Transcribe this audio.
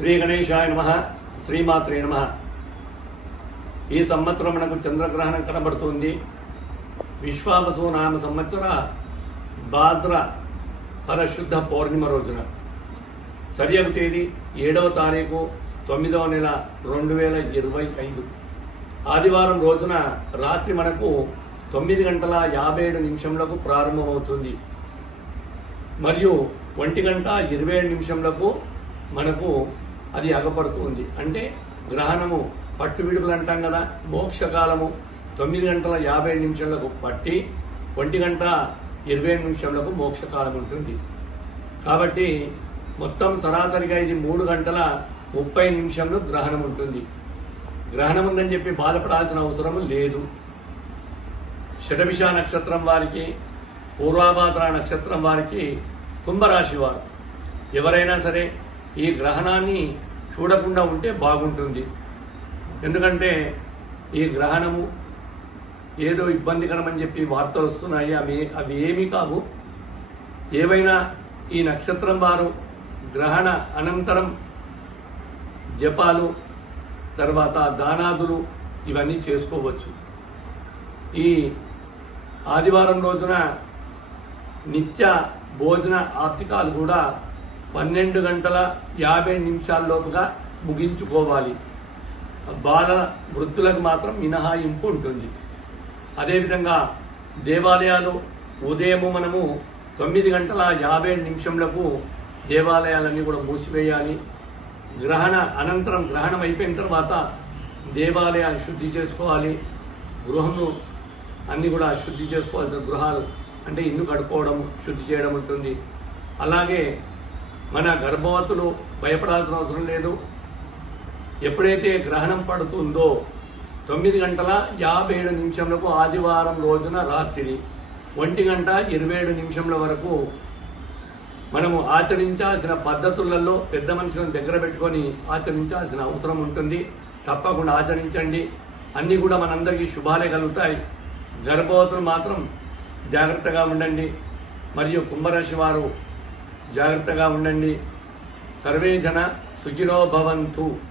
శ్రీ గణేశాయ నమః, శ్రీమాత్రే నమః. ఈ సంవత్సరం మనకు చంద్రగ్రహణం కనబడుతుంది. విశ్వావసు నామ సంవత్సర భాద్ర పరశుద్ధ పౌర్ణిమ రోజున సరియగు తేదీ 7వ తారీఖు 9వ నెల 2025 ఆదివారం రోజున రాత్రి మనకు 9:57 ప్రారంభమవుతుంది. మరియు 1:27 మనకు అది అగపడుతుంది. అంటే గ్రహణము పట్టు విడుపులు అంటాం కదా, మోక్షకాలము 9:57 పట్టి 1:27 మోక్షకాలం ఉంటుంది. కాబట్టి మొత్తం సరాసరిగా ఇది 3:30 గ్రహణం ఉంటుంది. గ్రహణం ఉందని చెప్పి బాధపడాల్సిన అవసరం లేదు. శతభిష నక్షత్రం వారికి, పూర్వాభాద్ర నక్షత్రం వారికి, కుంభరాశి వారు ఎవరైనా సరే ఈ గ్రహణాన్ని చూడకుండా ఉంటే బాగుంటుంది. ఎందుకంటే ఈ గ్రహణము ఏదో ఇబ్బందికరమని చెప్పి వార్తలు వస్తున్నాయి. అవి ఏమీ కావు. ఏవైనా ఈ నక్షత్రం వారు గ్రహణ అనంతరం జపాలు, తర్వాత దానాదులు ఇవన్నీ చేసుకోవచ్చు. ఈ ఆదివారం రోజున నిత్య భోజన ఆర్తికాలు కూడా 12:50 ముగించుకోవాలి. బాల వృత్తులకు మాత్రం మినహాయింపు ఉంటుంది. అదేవిధంగా దేవాలయాలు ఉదయము మనము 9:50 దేవాలయాలన్నీ కూడా మూసివేయాలి. గ్రహణ అనంతరం, గ్రహణం అయిపోయిన తర్వాత దేవాలయాలు శుద్ధి చేసుకోవాలి. గృహము అన్ని కూడా శుద్ధి చేసుకోవాలి. గృహాలు అంటే ఇల్లు కడుక్కోవడం, శుద్ధి చేయడం ఉంటుంది. అలాగే మన గర్భవతులు భయపడాల్సిన అవసరం లేదు. ఎప్పుడైతే గ్రహణం పడుతుందో 9:57 ఆదివారం రోజున రాత్రి 1:27 వరకు మనము ఆచరించాల్సిన పద్ధతులలో పెద్ద మనుషులను దగ్గర పెట్టుకొని ఆచరించాల్సిన అవసరం ఉంటుంది. తప్పకుండా ఆచరించండి. అన్నీ కూడా మనందరికీ శుభాలే కలుగుతాయి. గర్భవతులు మాత్రం జాగ్రత్తగా ఉండండి. మరియు కుంభరాశి వారు జాగ్రత్తగా ఉండండి. సర్వే జన సుఖినో భవంతు.